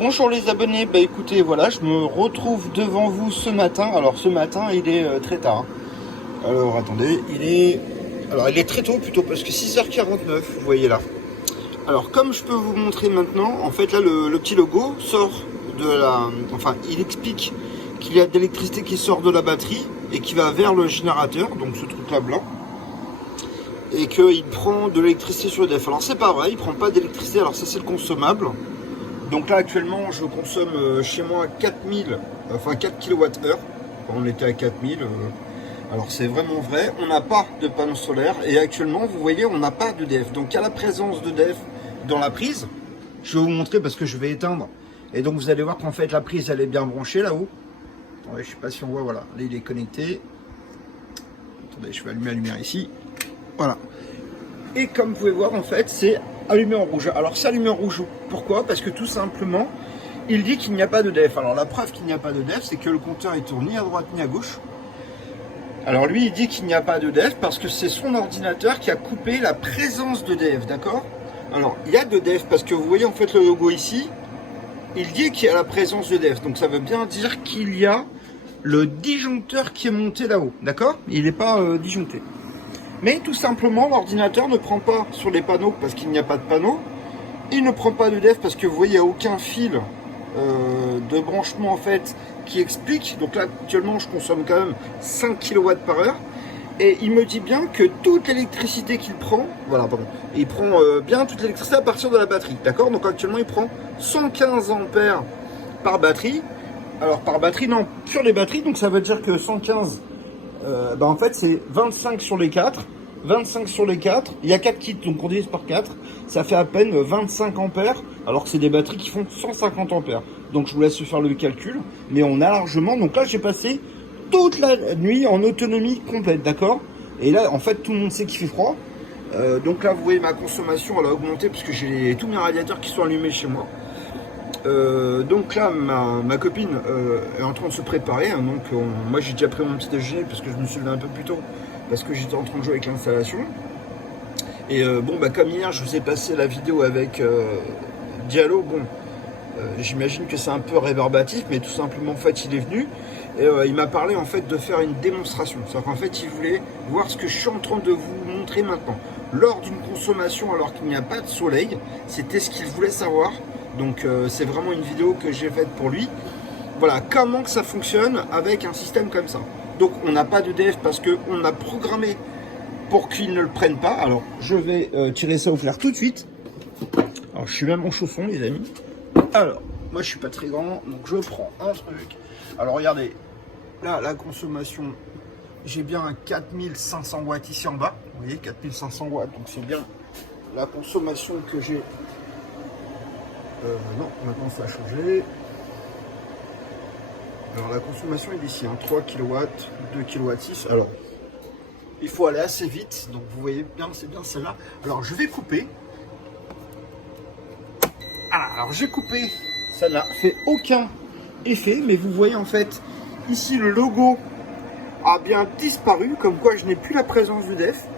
Bonjour les abonnés, bah écoutez, voilà, je me retrouve devant vous ce matin. Alors ce matin, il est très tard. Alors attendez, il est très tôt plutôt, parce que 6h49, vous voyez là. Alors comme je peux vous montrer maintenant, en fait là, le petit logo sort de la... Enfin, il explique qu'il y a de l'électricité qui sort de la batterie et qui va vers le générateur, donc ce truc là blanc. Et qu'il prend de l'électricité sur le DEF. Alors c'est pas vrai, il prend pas d'électricité, alors ça c'est le consommable. Donc là actuellement je consomme chez moi 4 kWh, on était à 4000, alors c'est vraiment vrai, on n'a pas de panneau solaire et actuellement vous voyez on n'a pas de DEF, donc à la présence de DEF dans la prise, je vais vous montrer parce que je vais éteindre et donc vous allez voir qu'en fait la prise elle est bien branchée là-haut. Attendez, je sais pas si on voit, voilà, là il est connecté, attendez je vais allumer la lumière ici, voilà, et comme vous pouvez voir en fait c'est allumé en rouge. Alors c'est allumé en rouge, pourquoi? Parce que tout simplement, il dit qu'il n'y a pas de DEF. Alors la preuve qu'il n'y a pas de DEF, c'est que le compteur il tourne ni à droite ni à gauche. Alors lui, il dit qu'il n'y a pas de DEF parce que c'est son ordinateur qui a coupé la présence de DEF, d'accord? Alors il y a de DEF parce que vous voyez en fait le logo ici, il dit qu'il y a la présence de DEF. Donc ça veut bien dire qu'il y a le disjoncteur qui est monté là-haut, d'accord? Il n'est pas disjoncté. Mais tout simplement, l'ordinateur ne prend pas sur les panneaux parce qu'il n'y a pas de panneau. Il ne prend pas de DEF parce que vous voyez, il n'y a aucun fil de branchement en fait qui explique. Donc là, actuellement, je consomme quand même 5 kW par heure. Et il me dit bien que toute l'électricité qu'il prend, voilà, pardon, il prend bien toute l'électricité à partir de la batterie. D'accord? Donc actuellement, il prend 115 ampères par batterie. Alors par batterie, non, sur les batteries, donc ça veut dire que 115... en fait c'est 25 sur les 4, 25 sur les 4, il y a 4 kits, donc on divise par 4, ça fait à peine 25 ampères, alors que c'est des batteries qui font 150 ampères. Donc je vous laisse faire le calcul, mais on a largement, donc là j'ai passé toute la nuit en autonomie complète, d'accord? Et là en fait tout le monde sait qu'il fait froid, donc là vous voyez ma consommation elle a augmenté parce que j'ai tous mes radiateurs qui sont allumés chez moi. Donc là ma copine est en train de se préparer, hein, donc moi j'ai déjà pris mon petit déjeuner parce que je me suis levé un peu plus tôt parce que j'étais en train de jouer avec l'installation et comme hier je vous ai passé la vidéo avec Diallo, j'imagine que c'est un peu réverbatif, mais tout simplement en fait il est venu et il m'a parlé en fait de faire une démonstration, c'est-à-dire qu'en fait il voulait voir ce que je suis en train de vous montrer maintenant lors d'une consommation alors qu'il n'y a pas de soleil. C'était ce qu'il voulait savoir. Donc c'est vraiment une vidéo que j'ai faite pour lui. Voilà comment que ça fonctionne avec un système comme ça. Donc on n'a pas de DEF parce qu'on a programmé pour qu'il ne le prenne pas. Alors je vais tirer ça au flair tout de suite. Alors je suis même en chaussons les amis. Alors moi je suis pas très grand, donc je prends un truc. Alors regardez, là la consommation, j'ai bien un 4500 watts ici en bas. Vous voyez 4500 watts, donc c'est bien la consommation que j'ai. Non, maintenant ça a changé. Alors la consommation est ici, hein, 3 kW, 2 kW 6. Alors, il faut aller assez vite. Donc vous voyez bien, c'est bien celle-là. Alors je vais couper. Alors j'ai coupé. Ça n'a fait aucun effet. Mais vous voyez en fait, ici le logo a bien disparu. Comme quoi je n'ai plus la présence du DEF.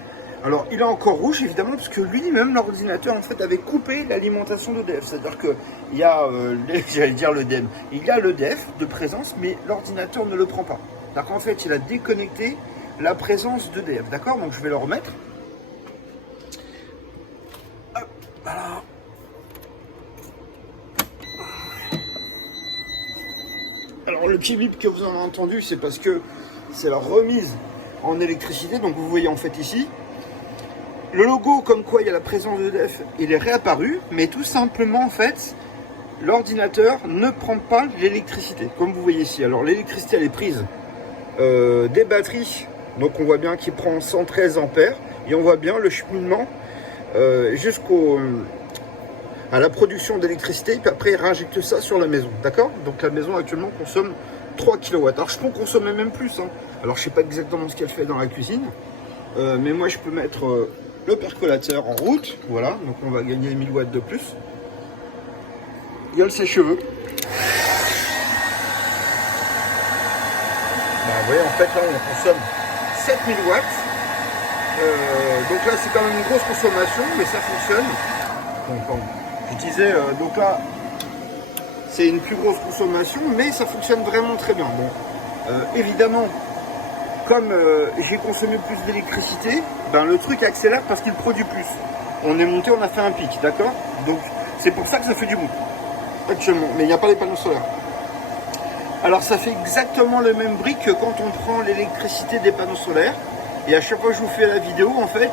Alors il est encore rouge évidemment parce que lui-même l'ordinateur en fait avait coupé l'alimentation de DEF, c'est-à-dire que il y a j'allais dire le DEM, il y a le DEF de présence mais l'ordinateur ne le prend pas. Donc en fait il a déconnecté la présence de DEF, d'accord? Donc je vais le remettre. Hop, voilà. Alors le petit bip que vous en avez entendu c'est parce que c'est la remise en électricité, donc vous voyez en fait ici. Le logo, comme quoi il y a la présence de DEF, il est réapparu, mais tout simplement, en fait, l'ordinateur ne prend pas l'électricité, comme vous voyez ici. Alors, l'électricité, elle est prise des batteries, donc on voit bien qu'il prend 113 ampères, et on voit bien le cheminement à la production d'électricité, puis après, il réinjecte ça sur la maison, d'accord? Donc, la maison, actuellement, consomme 3 kW. Alors, je peux en consommer même plus, hein. Alors, je sais pas exactement ce qu'elle fait dans la cuisine, mais moi, je peux mettre... le percolateur en route, voilà, donc on va gagner 1000 watts de plus. Il y a le sèche-cheveux. Vous voyez, en fait, là, on consomme 7000 watts. Donc là, c'est quand même une grosse consommation, mais ça fonctionne. Donc, je disais, donc là, c'est une plus grosse consommation, mais ça fonctionne vraiment très bien. Bon, évidemment, comme j'ai consommé plus d'électricité, ben, le truc accélère parce qu'il produit plus. On est monté, on a fait un pic, d'accord? Donc c'est pour ça que ça fait du bruit actuellement, mais il n'y a pas les panneaux solaires. Alors ça fait exactement le même bruit que quand on prend l'électricité des panneaux solaires. Et à chaque fois que je vous fais la vidéo, en fait,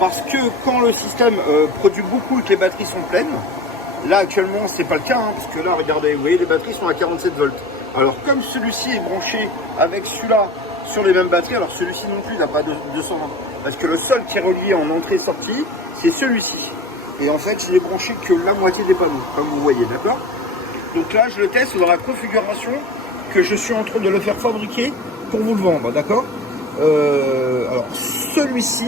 parce que quand le système produit beaucoup et que les batteries sont pleines, là actuellement c'est pas le cas, hein, parce que là regardez, vous voyez les batteries sont à 47 volts. Alors comme celui-ci est branché avec celui-là sur les mêmes batteries, alors celui-ci non plus n'a pas de 220, parce que le seul qui est relié en entrée-sortie, c'est celui-ci. Et en fait, je n'ai branché que la moitié des panneaux, comme vous voyez, d'accord? Donc là, je le teste dans la configuration que je suis en train de le faire fabriquer pour vous le vendre, d'accord? Alors, celui-ci,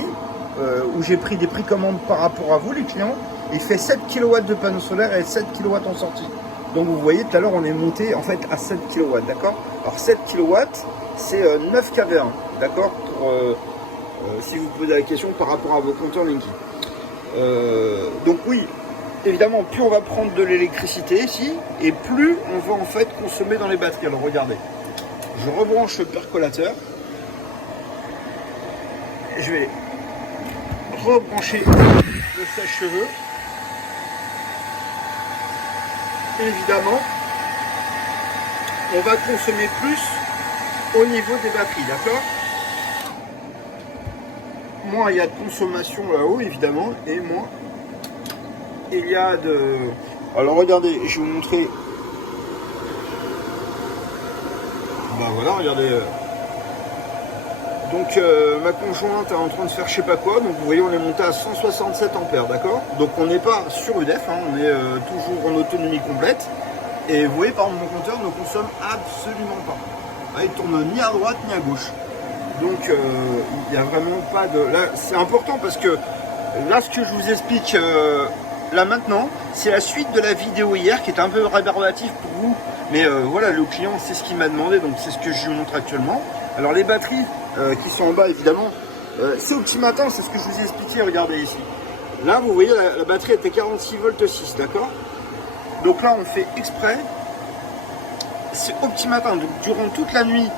où j'ai pris des précommandes par rapport à vous, les clients, il fait 7 kW de panneaux solaires et 7 kW en sortie. Donc vous voyez, tout à l'heure, on est monté en fait à 7 kW, d'accord? Alors 7 kW, c'est 9 kV1, d'accord? Si vous posez la question par rapport à vos compteurs Linky. Donc oui, évidemment, plus on va prendre de l'électricité ici, et plus on va en fait consommer dans les batteries. Alors regardez, je rebranche le percolateur, je vais rebrancher le sèche-cheveux. Évidemment, on va consommer plus au niveau des batteries, d'accord? Moins il y a de consommation là-haut, évidemment, et moins il y a de... Alors regardez, je vais vous montrer. Ben voilà, regardez. Donc ma conjointe est en train de faire je sais pas quoi, donc vous voyez on est monté à 167 ampères, d'accord? Donc on n'est pas sur UDEF, hein, on est toujours en autonomie complète. Et vous voyez par exemple mon compteur ne consomme absolument pas. Ah, il tourne ni à droite ni à gauche. Donc il n'y a vraiment pas de... Là c'est important parce que là ce que je vous explique là maintenant, c'est la suite de la vidéo hier qui est un peu rébarbatif pour vous. Mais voilà, le client c'est ce qu'il m'a demandé, donc c'est ce que je lui montre actuellement. Alors les batteries qui sont en bas évidemment, c'est Optimatin, c'est ce que je vous ai expliqué, regardez ici. Là vous voyez la batterie était 46 volts 6, d'accord? Donc là on fait exprès, c'est Optimatin, donc durant toute la nuit,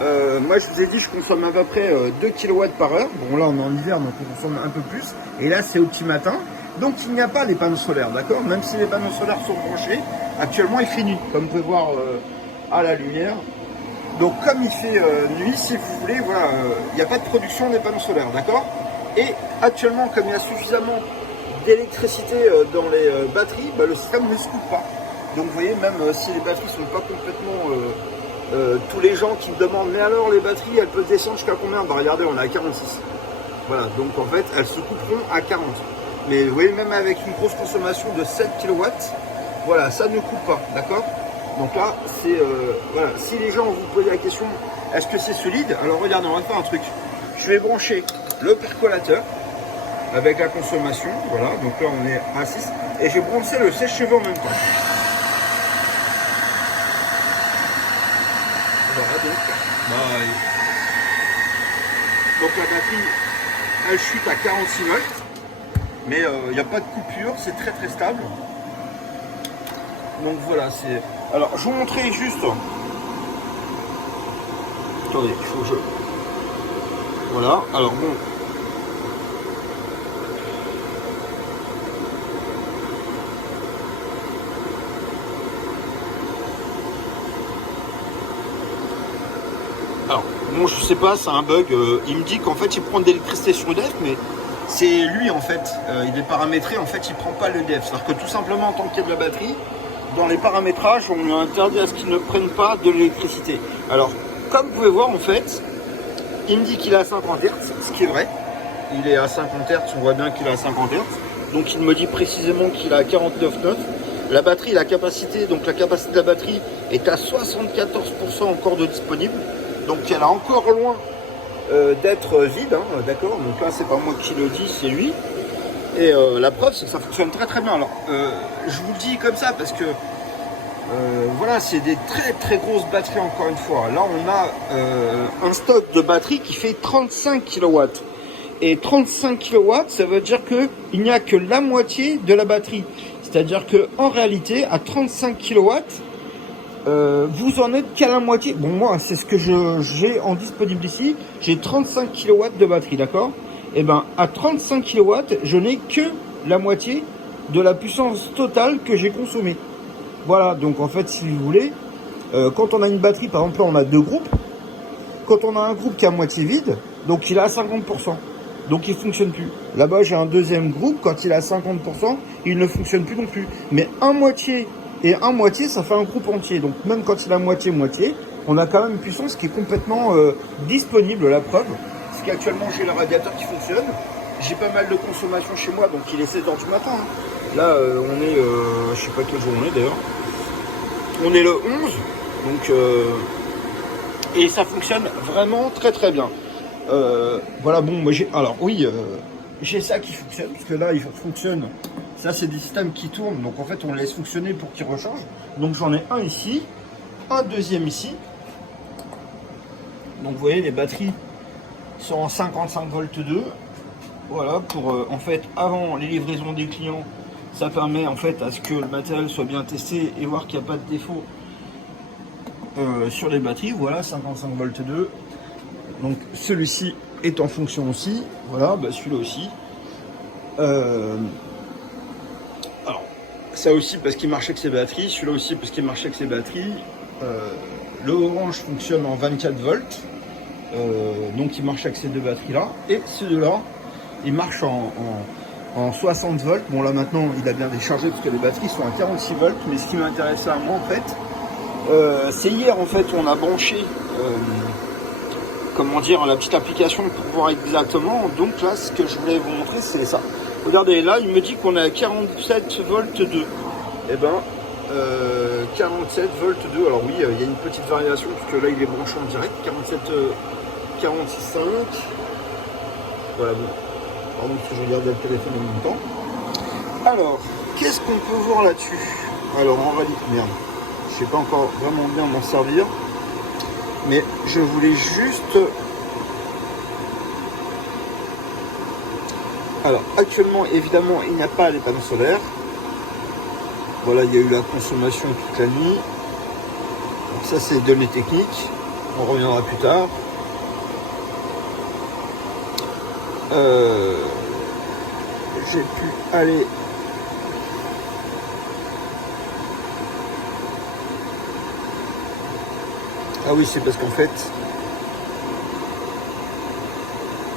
moi je vous ai dit je consomme à peu près 2 kW par heure. Bon là on est en hiver donc on consomme un peu plus. Et là c'est Optimatin, donc il n'y a pas les panneaux solaires, d'accord? Même si les panneaux solaires sont branchés, actuellement il fait nuit, comme vous pouvez voir à la lumière. Donc comme il fait nuit, si vous voulez, voilà, il n'y a pas de production des panneaux solaires, d'accord? Et actuellement, comme il y a suffisamment d'électricité dans les batteries, bah, le système ne se coupe pas. Donc vous voyez, même si les batteries ne sont pas complètement... tous les gens qui me demandent, mais alors les batteries, elles peuvent descendre jusqu'à combien? Bah regardez, on est à 46. Voilà, donc en fait, elles se couperont à 40. Mais vous voyez, même avec une grosse consommation de 7 kW, voilà, ça ne coupe pas, d'accord? Donc là, c'est voilà. Si les gens vous posent la question, est-ce que c'est solide? Alors regardez, on va faire un truc. Je vais brancher le percolateur avec la consommation. Voilà, donc là on est à 6. Et je vais brancher le sèche-cheveux en même temps. Voilà, donc la batterie, elle chute à 46 volts. Mais il n'y a pas de coupure, c'est très très stable. Donc voilà, c'est... Alors, je vous montrer juste... Attendez, il faut que je... Voilà, alors bon... Alors, bon, je sais pas, c'est un bug. Il me dit qu'en fait, il prend de l'électricité sur EDF, mais c'est lui, en fait. Il est paramétré, en fait, il prend pas l'EDF. C'est-à-dire que tout simplement, en tant qu'il y a de la batterie, dans les paramétrages, on a interdit à ce qu'ils ne prennent pas de l'électricité. Alors, comme vous pouvez voir, en fait, il me dit qu'il est à 50 Hz, ce qui est vrai. Il est à 50 Hz, on voit bien qu'il est à 50 Hz. Donc, il me dit précisément qu'il est à 49,9. La batterie, la capacité de la batterie est à 74% encore de disponible. Donc, elle est encore loin d'être vide, hein, d'accord? Donc là, c'est pas moi qui le dis, c'est lui. Et la preuve, c'est que ça fonctionne très très bien. Alors, je vous le dis comme ça parce que voilà, c'est des très très grosses batteries encore une fois. Là, on a un stock de batterie qui fait 35 kW. Et 35 kW, ça veut dire qu'il n'y a que la moitié de la batterie. C'est-à-dire que en réalité, à 35 kW, vous en êtes qu'à la moitié. Bon, moi, c'est ce que j'ai en disponible ici. J'ai 35 kW de batterie, d'accord? Et ben, à 35 kW, je n'ai que la moitié de la puissance totale que j'ai consommée. Voilà, donc en fait, si vous voulez, quand on a une batterie, par exemple, là, on a deux groupes. Quand on a un groupe qui est à moitié vide, donc il est à 50%. Donc il ne fonctionne plus. Là-bas, j'ai un deuxième groupe, quand il est à 50%, il ne fonctionne plus non plus. Mais un moitié et un moitié, ça fait un groupe entier. Donc même quand il est à moitié-moitié, on a quand même une puissance qui est complètement disponible, la preuve. Parce qu'actuellement, j'ai le radiateur qui fonctionne. J'ai pas mal de consommation chez moi, donc il est 7h du matin. Hein. Là, on est, je sais pas quel jour on est d'ailleurs. On est le 11, donc... et ça fonctionne vraiment très très bien. Voilà, bon, moi j'ai... Alors oui, j'ai ça qui fonctionne, parce que là, il fonctionne... Ça, c'est des systèmes qui tournent, donc en fait, on laisse fonctionner pour qu'ils rechargent. Donc j'en ai un ici, un deuxième ici. Donc vous voyez, les batteries sont en 55 volts 2. Voilà, pour en fait, avant les livraisons des clients, ça permet en fait à ce que le matériel soit bien testé et voir qu'il n'y a pas de défaut sur les batteries. Voilà, 55 volts 2. Donc celui-ci est en fonction aussi. Voilà, bah, celui-là aussi. Alors, ça aussi parce qu'il marche avec ses batteries. Celui-là aussi parce qu'il marche avec ses batteries. Le orange fonctionne en 24 volts. Donc il marche avec ces deux batteries-là. Et celui-là, il marche en 60 volts. Bon là maintenant, il a bien déchargé parce que les batteries sont à 46 volts. Mais ce qui m'intéressait à moi en fait, c'est hier en fait on a branché comment dire, la petite application pour voir exactement. Donc là, ce que je voulais vous montrer, c'est ça. Regardez, là, il me dit qu'on est à 47 volts 2. Eh ben, 47 volts 2. Alors oui, il y a une petite variation, puisque là, il est branché en direct. 47, 46,5. Voilà, bon. Pardon, parce que je regarde le téléphone en même temps. Alors, qu'est-ce qu'on peut voir là-dessus? Alors, en réalité, merde. Je sais pas encore vraiment bien m'en servir. Mais je voulais juste... Alors, actuellement, évidemment, il n'y a pas les panneaux solaires. Voilà, il y a eu la consommation toute la nuit. Donc ça, c'est données techniques. On reviendra plus tard. J'ai pu aller... Ah oui, c'est parce qu'en fait...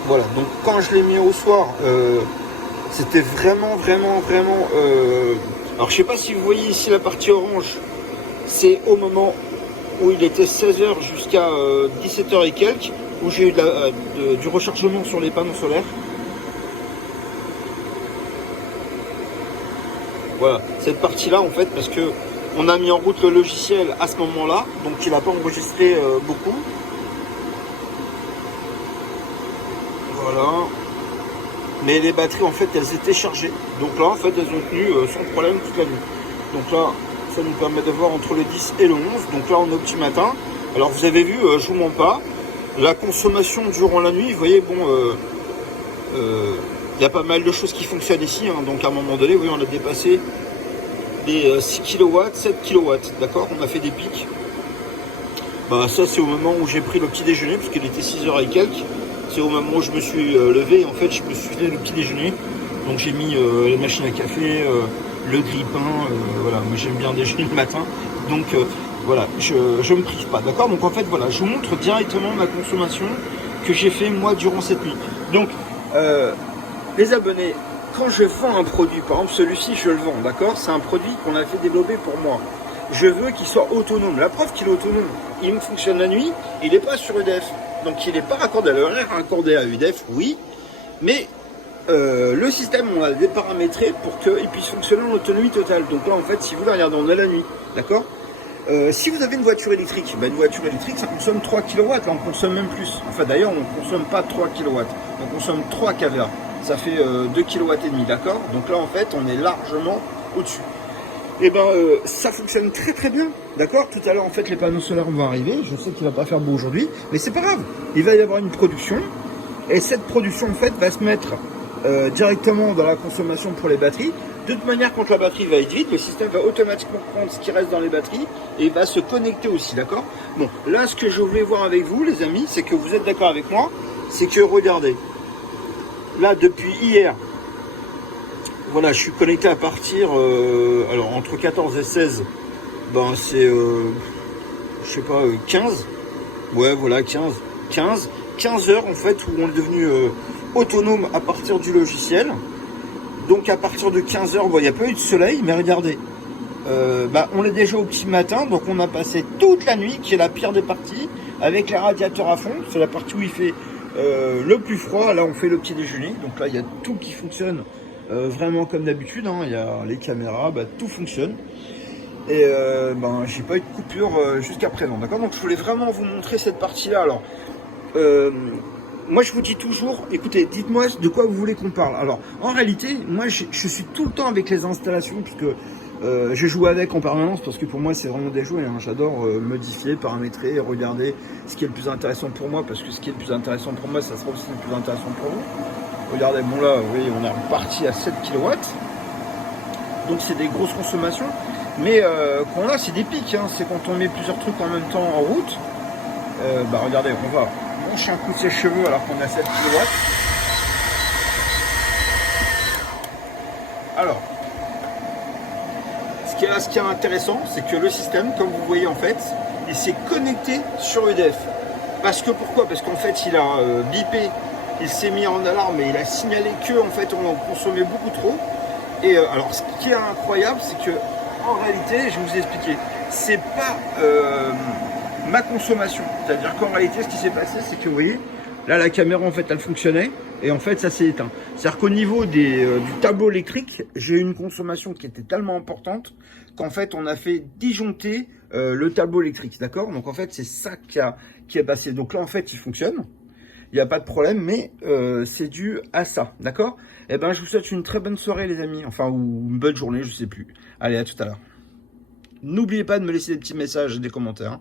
Voilà, donc quand je l'ai mis au soir, c'était vraiment... Alors je sais pas si vous voyez ici la partie orange, c'est au moment où il était 16h jusqu'à 17h et quelques, où j'ai eu du rechargement sur les panneaux solaires. Voilà, cette partie-là en fait, parce que on a mis en route le logiciel à ce moment-là, donc il n'a pas enregistré beaucoup. Voilà. Mais les batteries, en fait, elles étaient chargées. Donc là, en fait, elles ont tenu sans problème toute la nuit. Donc là, ça nous permet de voir entre le 10 et le 11. Donc là, on est au petit matin. Alors, vous avez vu, je vous mens pas, la consommation durant la nuit, vous voyez, bon, y a pas mal de choses qui fonctionnent ici. Hein. Donc à un moment donné, vous voyez, on a dépassé les 6 kW, 7 kW, d'accord? On a fait des pics. Bah ça c'est au moment où j'ai pris le petit déjeuner, puisqu'il était 6h et quelques. C'est au moment où je me suis levé, en fait je me suis fait le petit déjeuner. Donc j'ai mis les machines à café, le grille-pain, voilà, moi j'aime bien déjeuner le matin. Donc voilà, je me prive pas, d'accord? Donc en fait voilà, je vous montre directement ma consommation que j'ai fait moi durant cette nuit. Donc les abonnés, quand je vends un produit, par exemple celui-ci je le vends, d'accord? C'est un produit qu'on a fait développer pour moi. Je veux qu'il soit autonome. La preuve qu'il est autonome, il me fonctionne la nuit, il n'est pas sur UDF. Donc il n'est pas raccordé à l'horaire, raccordé à UDF, oui. Mais le système, on l'a déparamétré pour qu'il puisse fonctionner en autonomie totale. Donc là, en fait, si vous le regardez, on est la nuit, d'accord? Si vous avez une voiture électrique, ben une voiture électrique, ça consomme 3 kW, là on consomme même plus. Enfin d'ailleurs, on ne consomme pas 3 kW, on consomme 3 kVA. Ça fait 2 kW et demi, d'accord? Donc là, en fait, on est largement au-dessus. Et ben ça fonctionne très très bien, d'accord? Tout à l'heure en fait les panneaux solaires vont arriver, je sais qu'il va pas faire beau aujourd'hui, mais c'est pas grave, il va y avoir une production, et cette production en fait va se mettre directement dans la consommation pour les batteries. De toute manière, quand la batterie va être vide, le système va automatiquement prendre ce qui reste dans les batteries et va se connecter aussi, d'accord? Bon, là, ce que je voulais voir avec vous, les amis, c'est que vous êtes d'accord avec moi, c'est que, regardez, là, depuis hier, voilà, je suis connecté à partir, alors, entre 14 et 16, ben, c'est, je sais pas, 15, ouais, voilà, 15 heures, en fait, où on est devenu autonome à partir du logiciel. Donc à partir de 15 heures, bon, il n'y a pas eu de soleil, mais regardez, on est déjà au petit matin, donc on a passé toute la nuit, qui est la pire des parties, avec les radiateurs à fond. C'est la partie où il fait le plus froid. Là, on fait le petit déjeuner, donc là, il y a tout qui fonctionne vraiment comme d'habitude, hein. Il y a les caméras, tout fonctionne. Et j'ai pas eu de coupure jusqu'à présent, d'accord? Donc je voulais vraiment vous montrer cette partie-là. Alors, moi, je vous dis toujours, écoutez, dites-moi de quoi vous voulez qu'on parle. Alors, en réalité, moi, je suis tout le temps avec les installations, puisque je joue avec en permanence, parce que pour moi, c'est vraiment des jouets, hein. J'adore modifier, paramétrer, regarder ce qui est le plus intéressant pour moi, parce que ce qui est le plus intéressant pour moi, ça sera aussi le plus intéressant pour vous. Regardez, bon là, vous voyez, on est reparti à 7 kW. Donc, c'est des grosses consommations. Mais quand on a, c'est des pics, hein. C'est quand on met plusieurs trucs en même temps en route. Regardez, on va brancher un coup de sèche-cheveux alors qu'on a 7 kW. Alors, ce qui est intéressant, c'est que le système, comme vous voyez en fait, il s'est connecté sur EDF. Parce que pourquoi? Parce qu'en fait, il a bipé, il s'est mis en alarme et il a signalé que en fait, on en consommait beaucoup trop. Et alors, ce qui est incroyable, c'est que en réalité, je vais vous expliquer, c'est pas ma consommation. C'est-à-dire qu'en réalité, ce qui s'est passé, c'est que vous voyez, là, la caméra, en fait, elle fonctionnait, et en fait, ça s'est éteint. C'est-à-dire qu'au niveau du tableau électrique, j'ai eu une consommation qui était tellement importante qu'en fait, on a fait disjoncter le tableau électrique, d'accord? Donc, en fait, c'est ça qui est passé. Donc là, en fait, il fonctionne. Il n'y a pas de problème, mais c'est dû à ça, d'accord? Eh ben, je vous souhaite une très bonne soirée, les amis. Enfin, ou une bonne journée, je sais plus. Allez, à tout à l'heure. N'oubliez pas de me laisser des petits messages et des commentaires.